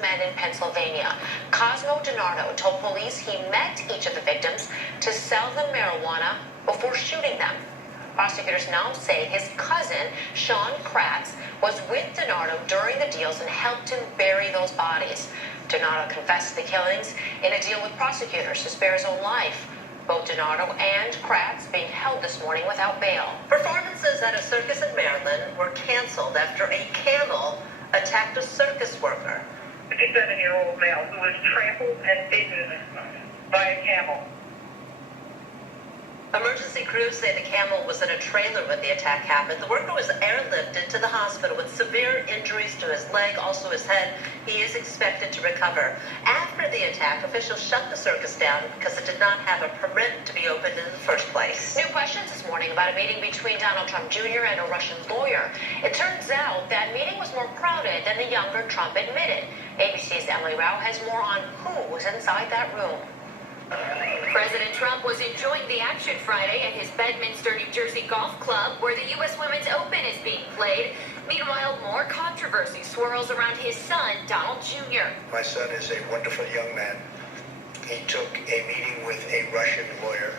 Men in Pennsylvania. Cosmo DiNardo told police he met each of the victims to sell them marijuana before shooting them. Prosecutors now say his cousin, Sean Kratz, was with DiNardo during the deals and helped him bury those bodies. DiNardo confessed to the killings in a deal with prosecutors to spare his own life. Both DiNardo and Kratz being held this morning without bail. Performances at a circus in Maryland were canceled after a camel attacked a circus worker. 57-year-old male who was trampled and bitten by a camel. Emergency crews say the camel was in a trailer when the attack happened. The worker was airlifted to the hospital with severe injuries to his leg, also his head. He is expected to recover. After the attack, officials shut the circus down because it did not have a permit to be opened in the first place. New questions this morning about a meeting between Donald Trump Jr. and a Russian lawyer. It turns out that meeting was more crowded than the younger Trump admitted. ABC's Emily Rao has more on who was inside that room. President Trump was enjoying the action Friday at his Bedminster, New Jersey golf club where the U.S. Women's Open is being played. Meanwhile, more controversy swirls around his son, Donald Jr. My son is a wonderful young man. He took a meeting with a Russian lawyer,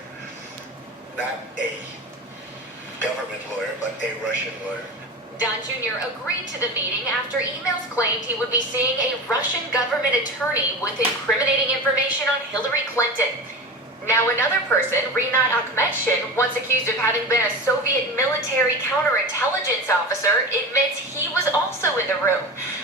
not a government lawyer, but a Russian lawyer. Don Jr. agreed to the meeting after emails claimed he would be seeing a Russian government attorney with incriminating information on Hillary Clinton. Now another person, Rinat Akhmetshin, once accused of having been a Soviet military counterintelligence officer, admits he was also in the room.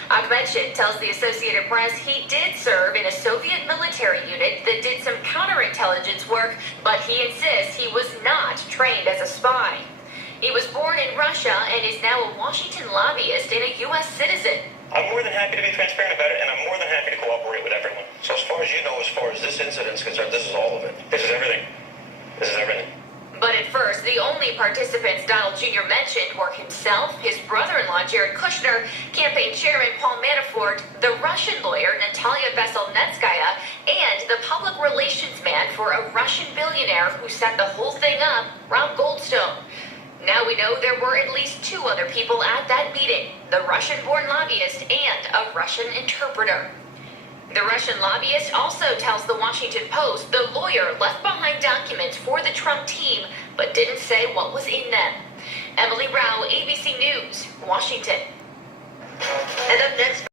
Akhmetshin tells the Associated Press he did serve in a Soviet military unit that did some counterintelligence work, but he insists he was not trained as a spy. He was born in Russia and is now a Washington lobbyist and a U.S. citizen. I'm more than happy to be transparent about it, and I'm more than happy to cooperate with everyone. So as far as you know, as far as this incident is concerned, this is all of it. This is everything. This is everything. But at first, the only participants Donald Jr. mentioned were himself, his brother-in-law Jared Kushner, campaign chairman Paul Manafort, the Russian lawyer Natalia Veselnitskaya, and the public relations man for a Russian billionaire who set the whole thing up, Rob Goldstone. Now we know there were at least two other people at that meeting, the Russian-born lobbyist and a Russian interpreter. The Russian lobbyist also tells the Washington Post the lawyer left behind documents for the Trump team, but didn't say what was in them. Emily Rao, ABC News, Washington. And up next...